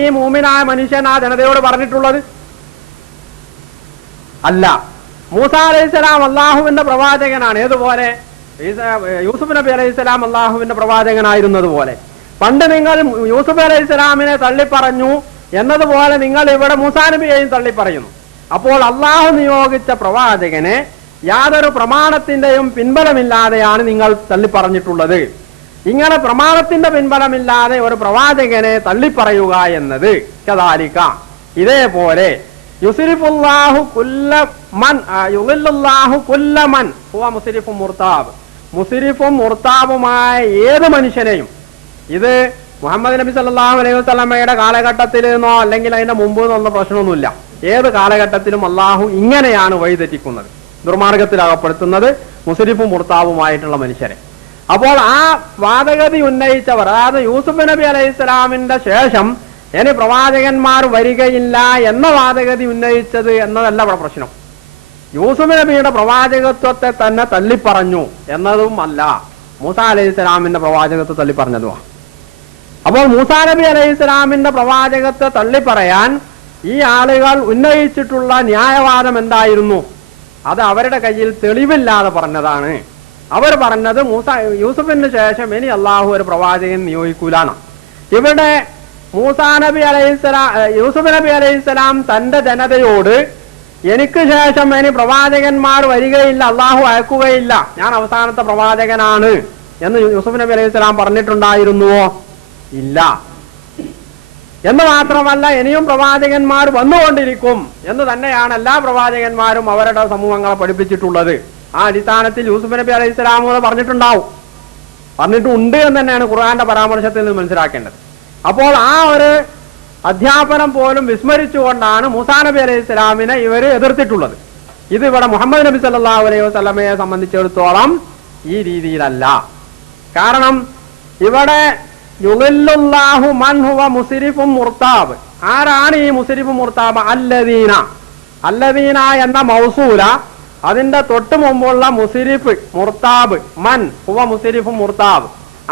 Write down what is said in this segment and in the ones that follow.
ഈ മൂമിനായ മനുഷ്യൻ ആ ജനതയോട് പറഞ്ഞിട്ടുള്ളത്? അല്ല. മൂസ അലൈഹിസ്സലാം അള്ളാഹുവിന്റെ പ്രവാചകനാണ്. ഏതുപോലെ? യൂസുഫ് നബി അലൈഹിസ്സലാം അള്ളാഹുവിന്റെ പ്രവാചകനായിരുന്നതുപോലെ പണ്ട് നിങ്ങൾ യൂസുഫ് അലൈഹിസ്സലാമിനെ തള്ളിപ്പറഞ്ഞു എന്നതുപോലെ നിങ്ങൾ ഇവിടെ മൂസാ നബിയെയും തള്ളിപ്പറയുന്നു. അപ്പോൾ അള്ളാഹു നിയോഗിച്ച പ്രവാചകനെ യാതൊരു പ്രമാണത്തിന്റെയും പിൻബലമില്ലാതെയാണ് നിങ്ങൾ തള്ളിപ്പറഞ്ഞിട്ടുള്ളത്. ഇങ്ങനെ പ്രമാണത്തിന്റെ പിൻബലമില്ലാതെ ഒരു പ്രവാചകനെ തള്ളിപ്പറയുക എന്നത് കദാലിക, ഇതേപോലെ യുസ്രിഫുല്ലാഹു കുല്ല മൻ യുളില്ലുല്ലാഹു കുല്ല മൻ ഹുവ മുസ്രിഫും മുർതാബ്, മുസ്രിഫും മുർതാബുമായ ഏത് മനുഷ്യനെയും, ഇത് മുഹമ്മദ് നബി സല്ലല്ലാഹു അലൈഹി വസല്ലമയുടെ കാലഘട്ടത്തിൽ നിന്നോ അല്ലെങ്കിൽ അതിന്റെ മുമ്പ് നിന്നൊന്നും പ്രശ്നമൊന്നുമില്ല. ഏത് കാലഘട്ടത്തിലും അള്ളാഹു ഇങ്ങനെയാണ് വഴിതെറ്റിക്കുന്നത്, ദുർമാർഗത്തിലകപ്പെടുത്തുന്നത് മുസ്രിഫും മുർതാബുമായിട്ടുള്ള മനുഷ്യരെ. അപ്പോൾ ആ വാദഗതി ഉന്നയിച്ചവർ, അതായത് യൂസുഫ് നബി അലൈഹിസ്സലാമിന്റെ ശേഷം ഇനി പ്രവാചകന്മാർ വരികയില്ല എന്ന വാദഗതി ഉന്നയിച്ചത് എന്നതല്ല ഇവിടെ പ്രശ്നം. യൂസുഫ് നബിയുടെ പ്രവാചകത്വത്തെ തന്നെ തള്ളിപ്പറഞ്ഞു എന്നതും അല്ല, മൂസ അലൈഹിസ്സലാമിന്റെ പ്രവാചകത്വം തള്ളിപ്പറഞ്ഞതുമാണ്. അപ്പോൾ മൂസാ നബി അലൈഹിസ്സലാമിന്റെ പ്രവാചകത്തെ തള്ളിപ്പറയാൻ ഈ ആളുകൾ ഉന്നയിച്ചിട്ടുള്ള ന്യായവാദം എന്തായിരുന്നു? അത് അവരുടെ കയ്യിൽ തെളിവില്ലാതെ പറഞ്ഞതാണ്. അവർ പറഞ്ഞത് യൂസുഫിന് ശേഷം ഇനി അള്ളാഹു ഒരു പ്രവാചകൻ നിയോഗിക്കൂലാണ്. ഇവിടെ യൂസുഫ് നബി അലൈഹിസ്സലാം തന്റെ ജനതയോട് എനിക്ക് ശേഷം ഇനി പ്രവാചകന്മാർ വരികയില്ല, അള്ളാഹു അയക്കുകയില്ല, ഞാൻ അവസാനത്തെ പ്രവാചകനാണ് എന്ന് യൂസുഫ് നബി അലൈഹിസ്സലാം പറഞ്ഞിട്ടുണ്ടായിരുന്നുവോ? ഇല്ല. എന്ന് മാത്രമല്ല, ഇനിയും പ്രവാചകന്മാർ വന്നുകൊണ്ടിരിക്കും എന്ന് തന്നെയാണ് എല്ലാ പ്രവാചകന്മാരും അവരുടെ സമൂഹങ്ങളെ പഠിപ്പിച്ചിട്ടുള്ളത്. ആ അടിസ്ഥാനത്തിൽ യൂസുഫ് നബി അലൈഹിസ്സലാം പറഞ്ഞിട്ടുണ്ട് എന്ന് തന്നെയാണ് ഖുർആന്റെ പരാമർശത്തിൽ നിന്ന് മനസ്സിലാക്കേണ്ടത്. അപ്പോൾ ആ ഒരു അധ്യാപനം പോലും വിസ്മരിച്ചുകൊണ്ടാണ് മൂസാ നബി അലൈഹിസ്സലാമിനെ ഇവർ എതിർത്തിട്ടുള്ളത്. ഇത് ഇവിടെ മുഹമ്മദ് നബി സല്ലല്ലാഹു അലൈഹി വസല്ലമയെ സംബന്ധിച്ചിടത്തോളം ഈ രീതിയിലല്ല. കാരണം ഇവിടെ യുളില്ലുല്ലാഹു മൻ ഹുവ മുസ്രിഫും മുർതാബ്, ആരാണ് ഈ മുസ്രിഫും മുർതാബ്? അല്ലദീന, അല്ലദീന എന്ന മൗസൂല അതിന്റെ തൊട്ട് മുമ്പുള്ള മുസ്രിഫ് മുർതാബ് മൻ ഹുവ മുസ്രിഫും മുർതാബ്,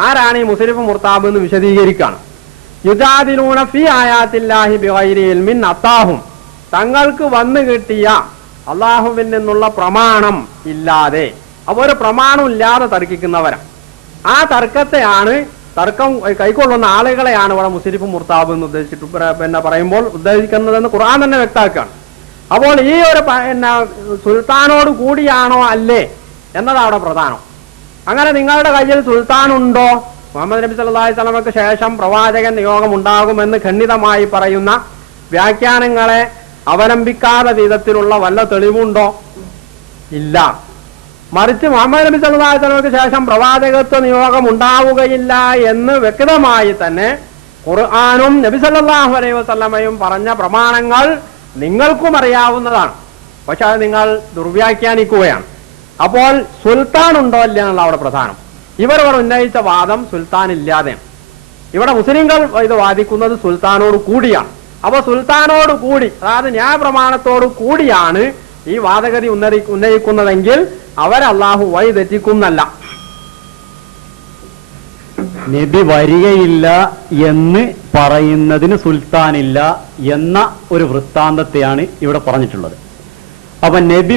ആരാണ് ഈ മുസ്രിഫ് മുർതാബ് എന്ന് വിശദീകരിക്കുകയാണ്. യുജാദിലൂന ഫീ ആയാത്തില്ലാഹി ബിഗൈരി ഇൽമിൻ അതാഹും, തങ്ങൾക്ക് വന്നു കിട്ടിയ അള്ളാഹുവിൽ നിന്നുള്ള പ്രമാണം ഇല്ലാതെ, അവർ ഒരു പ്രമാണം ഇല്ലാതെ തർക്കിക്കുന്നവരാണ്. ആ തർക്കത്തെയാണ്, തർക്കം കൈക്കൊള്ളുന്ന ആളുകളെയാണ് ഇവിടെ മുസ്രിഫ് മുർതാബ് എന്ന് ഉദ്ദേശിച്ചിട്ട് പറയുമ്പോൾ ഉദ്ദേശിക്കുന്നതെന്ന് ഖുർആൻ തന്നെ വ്യക്തമാക്കുകയാണ്. അപ്പോൾ ഈ ഒരു സുൽത്താനോട് കൂടിയാണോ അല്ലേ എന്നതാണ് അവിടെ പ്രധാനം. അങ്ങനെ നിങ്ങളുടെ കയ്യിൽ സുൽത്താൻ ഉണ്ടോ? മുഹമ്മദ് നബി സല്ലല്ലാഹു അലൈഹി വസല്ലമക്ക് ശേഷം പ്രവാചകൻ നിയോഗം ഉണ്ടാകുമെന്ന് ഖണ്ഡിതമായി പറയുന്ന വ്യാഖ്യാനങ്ങളെ അവലംബിക്കാത്ത വിധത്തിലുള്ള വല്ല തെളിവുണ്ടോ? ഇല്ല. മറിച്ച് മുഹമ്മദ് നബി സല്ലല്ലാഹു അലൈഹി വസല്ലമക്ക് ശേഷം പ്രവാചകത്വ നിയോഗം ഉണ്ടാവുകയില്ല എന്ന് വ്യക്തമായി തന്നെ ഖുർആനും നബി സല്ലല്ലാഹു അലൈഹി വസല്ലമയും പറഞ്ഞ പ്രമാണങ്ങൾ നിങ്ങൾക്കും അറിയാവുന്നതാണ്. പക്ഷെ അത് നിങ്ങൾ ദുർവ്യാഖ്യാനിക്കുകയാണ്. അപ്പോൾ സുൽത്താൻ ഉണ്ടോ ഇല്ല എന്നുള്ള അവിടെ പ്രധാനം. ഇവർ ഉന്നയിച്ച വാദം സുൽത്താൻ ഇല്ലാതെയാണ്. ഇവിടെ മുസ്ലിങ്ങൾ ഇത് വാദിക്കുന്നത് സുൽത്താനോട് കൂടിയാണ്. അപ്പൊ സുൽത്താനോട് കൂടി, അതായത് ന്യായപ്രമാണത്തോട് കൂടിയാണ് ഈ വാദഗതി ഉന്നയിക്കുന്നതെങ്കിൽ അവരെ അള്ളാഹു വഴി തെറ്റിക്കുന്നല്ല. നബി വരികയില്ല എന്ന് പറയുന്നതിന് സുൽത്താനില്ല എന്ന ഒരു വൃത്താന്തത്തെയാണ് ഇവിടെ പറഞ്ഞിട്ടുള്ളത്. അപ്പൊ നബി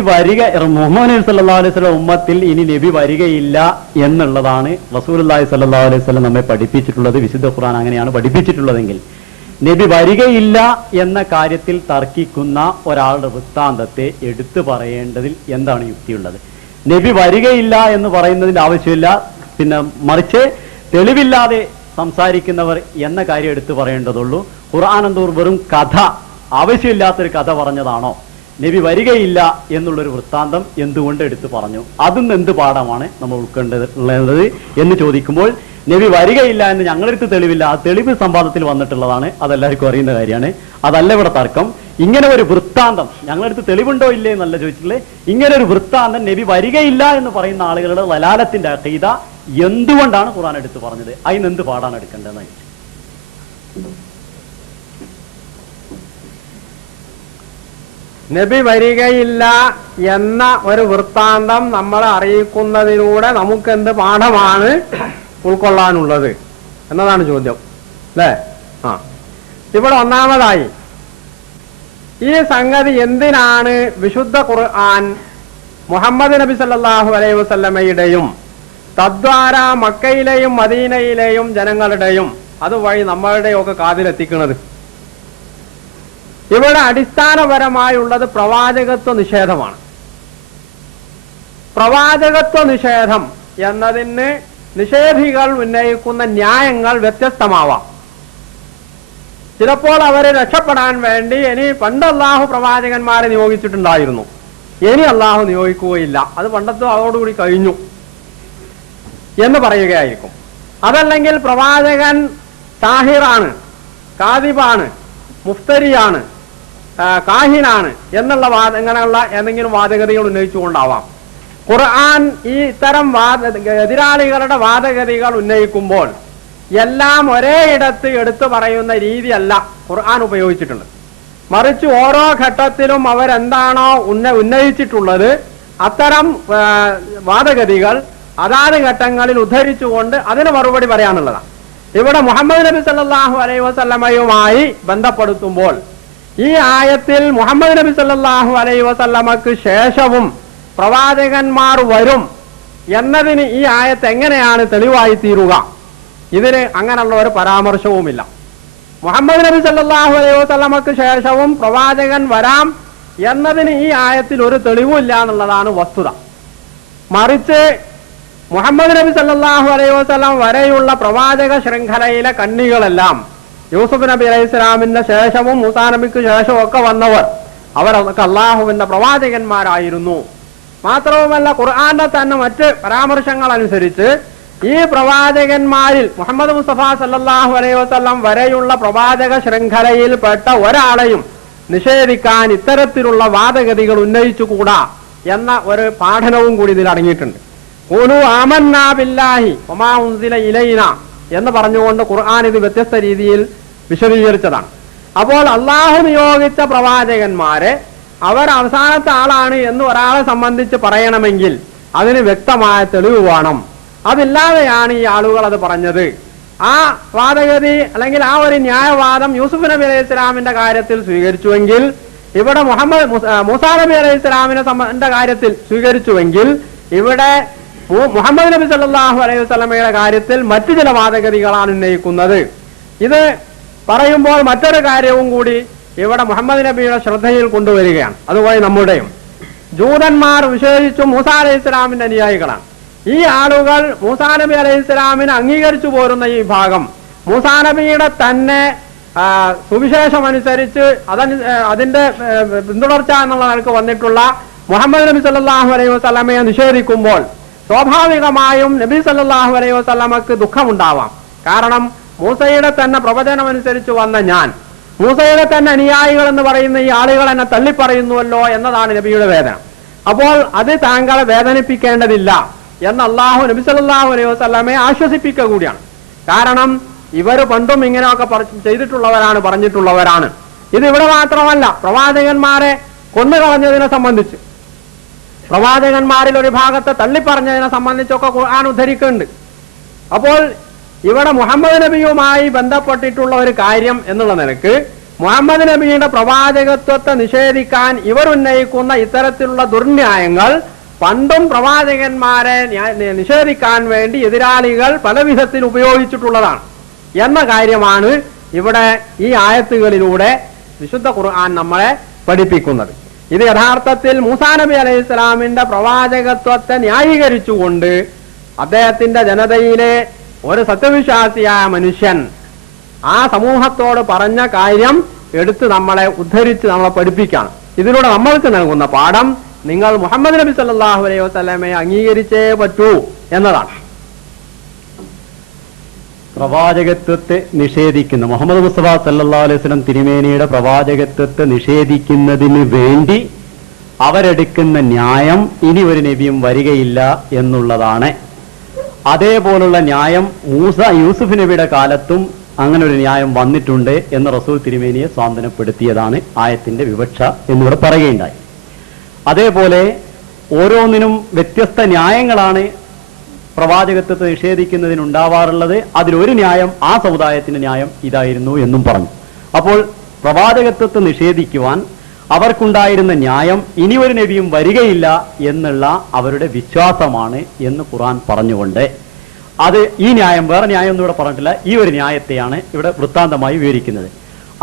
മുഹമ്മദ് നബി സല്ലല്ലാഹു അലൈഹി വസല്ലം ഉമ്മത്തിൽ ഇനി നബി വരികയില്ല എന്നുള്ളതാണ് റസൂലുള്ളാഹി സ്വല്ലല്ലാഹു അലൈഹി വസല്ലം നമ്മെ പഠിപ്പിച്ചിട്ടുള്ളത്. വിശുദ്ധ ഖുർആൻ അങ്ങനെയാണ് പഠിപ്പിച്ചിട്ടുള്ളതെങ്കിൽ നബി വരികയില്ല എന്ന കാര്യത്തിൽ തർക്കിക്കുന്ന ഒരാളുടെ വൃത്താന്തത്തെ എടുത്തു പറയേണ്ടതിൽ എന്താണ് യുക്തിയുള്ളത്? നബി വരികയില്ല എന്ന് പറയുന്നതിന്റെ ആവശ്യമില്ല, പിന്നെ മറിച്ച് തെളിവില്ലാതെ സംസാരിക്കുന്നവർ എന്ന കാര്യം എടുത്തു പറയേണ്ടതുള്ളൂ. ഖുർആൻ എന്തോർ വെറും കഥ, ആവശ്യമില്ലാത്തൊരു കഥ പറഞ്ഞതാണോ? നബി വരികയില്ല എന്നുള്ളൊരു വൃത്താന്തം എന്തുകൊണ്ട് എടുത്തു പറഞ്ഞു? അതിൽ നിന്ന് എന്ത് പാഠമാണ് നമ്മൾ ഉൾക്കൊണ്ടത് എന്ന് ചോദിക്കുമ്പോൾ, നബി വരികയില്ല എന്ന് ഞങ്ങളെടുത്ത് തെളിവില്ല, ആ തെളിവ് സംവാദത്തിൽ വന്നിട്ടുള്ളതാണ്, അതെല്ലാവർക്കും അറിയുന്ന കാര്യമാണ്. അതല്ല ഇവിടെ തർക്കം. ഇങ്ങനെ ഒരു വൃത്താന്തം ഞങ്ങളെടുത്ത് തെളിവുണ്ടോ ഇല്ലേ എന്നല്ല ചോദിച്ചിട്ടുള്ളത്. ഇങ്ങനെ ഒരു വൃത്താന്തം നബി വരികയില്ല എന്ന് പറയുന്ന ആളുകളുടെ ലലാലത്തിന്റെ അഖീദ എന്തുകൊണ്ടാണ് ഖുർആൻ എടുത്ത് പറഞ്ഞത്? അതിന് എന്ത് പാഠാണ് എടുക്കേണ്ടതെന്ന് നബി വരികയില്ല എന്ന ഒരു വൃത്താന്തം നമ്മളെ അറിയിക്കുന്നതിലൂടെ നമുക്കെന്ത് പാഠമാണ് ഉൾക്കൊള്ളാനുള്ളത് എന്നതാണ് ചോദ്യം, അല്ലേ? ഇവിടെ ഒന്നാമതായി ഈ സംഗതി എന്തിനാണ് വിശുദ്ധ ഖുർആൻ മുഹമ്മദ് നബി സല്ലല്ലാഹു അലൈഹി വസല്ലമയുടെയും തദ്വാര മക്കയിലെയും മദീനയിലെയും ജനങ്ങളുടെയും അതുവഴി നമ്മളുടെയും ഒക്കെ കാതിലെത്തിക്കുന്നത്? ഇവിടെ അടിസ്ഥാനപരമായുള്ളത് പ്രവാചകത്വ നിഷേധമാണ്. പ്രവാചകത്വ നിഷേധം എന്നതിന് നിഷേധികൾ ഉന്നയിക്കുന്ന ന്യായങ്ങൾ വ്യത്യസ്തമാവാം. ചിലപ്പോൾ അവരെ രക്ഷപ്പെടാൻ വേണ്ടി ഇനി പണ്ട് അള്ളാഹു പ്രവാചകന്മാരെ നിയോഗിച്ചിട്ടുണ്ടായിരുന്നു, ഇനി അള്ളാഹു നിയോഗിക്കുകയില്ല, അത് പണ്ടത്തെ അതോടുകൂടി കഴിഞ്ഞു എന്ന് പറയുകയായിരിക്കും. അതല്ലെങ്കിൽ പ്രവാചകൻ സാഹിറാണ്, കാദിബാണ്, മുഫ്തരിയാണ്, കാഹിനാണ് എന്നുള്ള ഇങ്ങനെയുള്ള ഏതെങ്കിലും വാദഗതികൾ ഉന്നയിച്ചുകൊണ്ടാവാം. ഖുർആൻ ഈ ഇത്തരം എതിരാളികളുടെ വാദഗതികൾ ഉന്നയിക്കുമ്പോൾ എല്ലാം ഒരേ ഇടത്ത് എടുത്തു പറയുന്ന രീതിയല്ല ഖുർആൻ ഉപയോഗിച്ചിട്ടുള്ളത്. മറിച്ച് ഓരോ ഘട്ടത്തിലും അവരെന്താണോ ഉന്നയിച്ചിട്ടുള്ളത് അത്തരം വാദഗതികൾ അതാത് ഘട്ടങ്ങളിൽ ഉദ്ധരിച്ചുകൊണ്ട് അതിന് മറുപടി പറയാനുള്ളതാണ്. ഇവിടെ മുഹമ്മദ് നബി സല്ലല്ലാഹു അലൈഹി വസല്ലമയുമായി ബന്ധപ്പെടുത്തുമ്പോൾ ഈ ആയത്തിൽ മുഹമ്മദ് നബി സല്ലല്ലാഹു അലൈഹി വസല്ലമക്ക് ശേഷവും പ്രവാചകന്മാർ വരും എന്നതിന് ഈ ആയത്ത് എങ്ങനെയാണ് തെളിവായി തീരുക? ഇതിന് അങ്ങനെയുള്ള ഒരു പരാമർശവുമില്ല. മുഹമ്മദ് നബി സല്ലല്ലാഹു അലൈഹി വസല്ലമക്ക് ശേഷവും പ്രവാചകൻ വരാം എന്നതിന് ഈ ആയത്തിൽ ഒരു തെളിവില്ല എന്നുള്ളതാണ് വസ്തുത. മറിച്ച് മുഹമ്മദ് നബി സല്ലല്ലാഹു അലൈഹി വസല്ലം വരെയുള്ള പ്രവാചക ശൃംഖലയിലെ കണ്ണികളെല്ലാം യൂസുഫ് നബി അലൈഹി സ്വലാമിന്റെ ശേഷവും മൂസാ നബിക്ക് ശേഷവും ഒക്കെ വന്നവർ അവരൊക്കെ അള്ളാഹുവിന്റെ പ്രവാചകന്മാരായിരുന്നു. മാത്രവുമല്ല ഖുർആന്റെ തന്നെ മറ്റ് പരാമർശങ്ങൾ അനുസരിച്ച് ഈ പ്രവാചകന്മാരിൽ മുഹമ്മദ് മുസ്തഫ സല്ലല്ലാഹു അലൈഹി വസല്ലം വരെയുള്ള പ്രവാചക ശൃംഖലയിൽപ്പെട്ട ഒരാളെയും നിഷേധിക്കാൻ ഇത്തരത്തിലുള്ള വാദഗതികൾ ഉന്നയിച്ചുകൂടാ എന്ന ഒരു പാഠനവും കൂടി ഇതിൽ അടങ്ങിയിട്ടുണ്ട്. ഖൂലു ആമന്നാ ബില്ലാഹി വമാ ഉൻസില ഇലൈനാ എന്ന് പറഞ്ഞുകൊണ്ട് ഖുർആൻ ഇത് വ്യത്യസ്ത രീതിയിൽ വിശദീകരിച്ചതാണ്. അപ്പോൾ അള്ളാഹു നിയോഗിച്ച പ്രവാചകന്മാരെ അവർ അവസാനത്തെ ആളാണ് എന്ന് ഒരാളെ സംബന്ധിച്ച് പറയണമെങ്കിൽ അതിന് വ്യക്തമായ തെളിവ് വേണം. അതില്ലാതെയാണ് ഈ ആളുകൾ അത് പറഞ്ഞത്. ആ വാദഗതി അല്ലെങ്കിൽ ആ ഒരു ന്യായവാദം യൂസുഫ് നബി അലൈഹി സ്വലാമിന്റെ കാര്യത്തിൽ സ്വീകരിച്ചുവെങ്കിൽ, ഇവിടെ മൂസാ നബി അലൈഹി സ്വലാമിന്റെ കാര്യത്തിൽ സ്വീകരിച്ചുവെങ്കിൽ, ഇവിടെ മുഹമ്മദ് നബി സല്ലല്ലാഹു അലൈഹി വസല്ലമയുടെ കാര്യത്തിൽ മറ്റു ചില വാദഗതികളാണ് ഉന്നയിക്കുന്നത്. ഇത് പറയുമ്പോൾ മറ്റൊരു കാര്യവും കൂടി ഇവിടെ മുഹമ്മദ് നബിയുടെ ശ്രദ്ധയിൽ കൊണ്ടുവരികയാണ്. അതുപോലെ നമ്മുടെയും ജൂതന്മാർ വിശേഷിച്ചും മൂസാ അലൈഹി സ്വലാമിന്റെ അനുയായികളാണ്. ഈ ആളുകൾ മൂസാ നബി അലൈഹി സ്വലാമിനെ അംഗീകരിച്ചു പോരുന്ന ഈ ഭാഗം മൂസാ നബിയുടെ തന്നെ സുവിശേഷം അനുസരിച്ച് അതിന്റെ പിന്തുടർച്ച എന്നുള്ള നിലക്ക് വന്നിട്ടുള്ള മുഹമ്മദ് നബി സല്ലല്ലാഹു അലൈഹി വസല്ലമയെ നിഷേധിക്കുമ്പോൾ സ്വാഭാവികമായും നബി സല്ലല്ലാഹു അലൈഹി വസല്ലമക്ക് ദുഃഖമുണ്ടാവാം. കാരണം മൂസയുടെ തന്നെ പ്രവചനം അനുസരിച്ച് വന്ന ഞാൻ, മൂസയുടെ തന്നെ അനുയായികൾ എന്ന് പറയുന്ന ഈ ആളുകൾ എന്നെ തള്ളിപ്പറയുന്നുവല്ലോ എന്നതാണ് നബിയുടെ വേദന. അപ്പോൾ അത് താങ്കളെ വേദനിപ്പിക്കേണ്ടതില്ല എന്ന് അള്ളാഹു നബി സല്ലല്ലാഹു അലൈഹി വസല്ലമയെ ആശ്വസിപ്പിക്കുക കൂടിയാണ്. കാരണം ഇവർ പണ്ടും ഇങ്ങനെയൊക്കെ ചെയ്തിട്ടുള്ളവരാണ്, പറഞ്ഞിട്ടുള്ളവരാണ്. ഇത് ഇവിടെ മാത്രമല്ല, പ്രവാചകന്മാരെ കൊന്നുകളഞ്ഞതിനെ സംബന്ധിച്ച്, പ്രവാചകന്മാരിൽ ഒരു ഭാഗത്തെ തള്ളിപ്പറഞ്ഞതിനെ സംബന്ധിച്ചൊക്കെ ഖുർആൻ ഉദ്ധരിക്കുന്നുണ്ട്. അപ്പോൾ ഇവിടെ മുഹമ്മദ് നബിയുമായി ബന്ധപ്പെട്ടിട്ടുള്ള ഒരു കാര്യം എന്നുള്ള നിലക്ക് മുഹമ്മദ് നബിയുടെ പ്രവാചകത്വത്തെ നിഷേധിക്കാൻ ഇവർ ഉന്നയിക്കുന്ന ഇത്തരത്തിലുള്ള ദുർന്യായങ്ങൾ പണ്ടും പ്രവാചകന്മാരെ നിഷേധിക്കാൻ വേണ്ടി എതിരാളികൾ പല വിധത്തിൽ ഉപയോഗിച്ചിട്ടുള്ളതാണ് എന്ന കാര്യമാണ് ഇവിടെ ഈ ആയത്തുകളിലൂടെ വിശുദ്ധ ഖുർആൻ നമ്മളെ പഠിപ്പിക്കുന്നത്. ഇത് യഥാർത്ഥത്തിൽ മൂസാ നബി അലൈഹി സ്വലാമിന്റെ പ്രവാചകത്വത്തെ ന്യായീകരിച്ചുകൊണ്ട് അദ്ദേഹത്തിന്റെ ജനതയിലെ ഒരു സത്യവിശ്വാസിയായ മനുഷ്യൻ ആ സമൂഹത്തോട് പറഞ്ഞ കാര്യം എടുത്ത് നമ്മളെ ഉദ്ധരിച്ച് നമ്മളെ പഠിപ്പിക്കുകയാണ്. ഇതിലൂടെ നമ്മൾക്ക് നൽകുന്ന പാഠം നിങ്ങൾ മുഹമ്മദ് നബി സല്ലല്ലാഹു അലൈഹി വസല്ലമയെ അംഗീകരിച്ചേ പറ്റൂ എന്നതാണ്. പ്രവാചകത്വത്തെ നിഷേധിക്കുന്ന മുഹമ്മദ് മുസ്തഫ സല്ലല്ലാഹു അലൈഹി വസല്ലം തിരുമേനിയുടെ പ്രവാചകത്വത്തെ നിഷേധിക്കുന്നതിന് വേണ്ടി അവരെടുക്കുന്ന ന്യായം ഇനി ഒരു നബിയും വരികയില്ല എന്നുള്ളതാണ്. അതേപോലുള്ള ന്യായം യൂസുഫ് നബിയുടെ കാലത്തും അങ്ങനെ ഒരു ന്യായം വന്നിട്ടുണ്ട് എന്ന് റസൂൽ തിരുമേനിയെ സ്വാന്തനപ്പെടുത്തിയതാണ് ആയത്തിന്റെ വിവക്ഷ എന്നിവിടെ പറയുകയുണ്ടായി. അതേപോലെ ഓരോന്നിനും വ്യത്യസ്ത ന്യായങ്ങളാണ് പ്രവാചകത്വത്തെ നിഷേധിക്കുന്നതിനുണ്ടാവാറുള്ളത്. അതിലൊരു ന്യായം ആ സമുദായത്തിന്റെ ന്യായം ഇതായിരുന്നു എന്നും പറഞ്ഞു. അപ്പോൾ പ്രവാചകത്വത്തെ നിഷേധിക്കുവാൻ അവർക്കുണ്ടായിരുന്ന ന്യായം ഇനി ഒരു നബിയും വരികയില്ല എന്നുള്ള അവരുടെ വിശ്വാസമാണ് എന്ന് ഖുർആൻ പറഞ്ഞുകൊണ്ട് അത് ഈ ന്യായം, വേറെ ന്യായം ഒന്നും ഇവിടെ പറഞ്ഞിട്ടില്ല, ഈ ഒരു ന്യായത്തെയാണ് ഇവിടെ വൃത്താന്തമായി വിവരിക്കുന്നത്.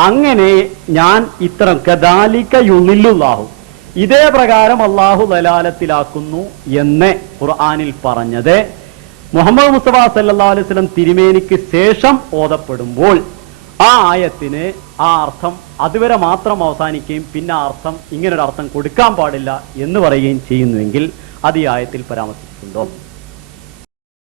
അങ്ങനെ ഞാൻ ഇത്തരം കദാലിക യുളില്ലുല്ലാഹു, ഇതേ പ്രകാരം അള്ളാഹു ദലാലത്തിലാക്കുന്നു എന്ന് ഖുർആനിൽ പറഞ്ഞത് മുഹമ്മദ് മുസ്തഫ സല്ലല്ലാഹു അലൈഹി വസല്ലം തിരുമേനിക്ക് ശേഷം ഓതപ്പെടുമ്പോൾ ആ ആയത്തിന് ആ അർത്ഥം അതുവരെ മാത്രം അവസാനിക്കുകയും പിന്നെ ആ അർത്ഥം ഇങ്ങനൊരു അർത്ഥം കൊടുക്കാൻ പാടില്ല എന്ന് പറയുകയും ചെയ്യുന്നുവെങ്കിൽ അത് ഈ ആയത്തിൽ പരാമർശിച്ചിട്ടുണ്ടോ?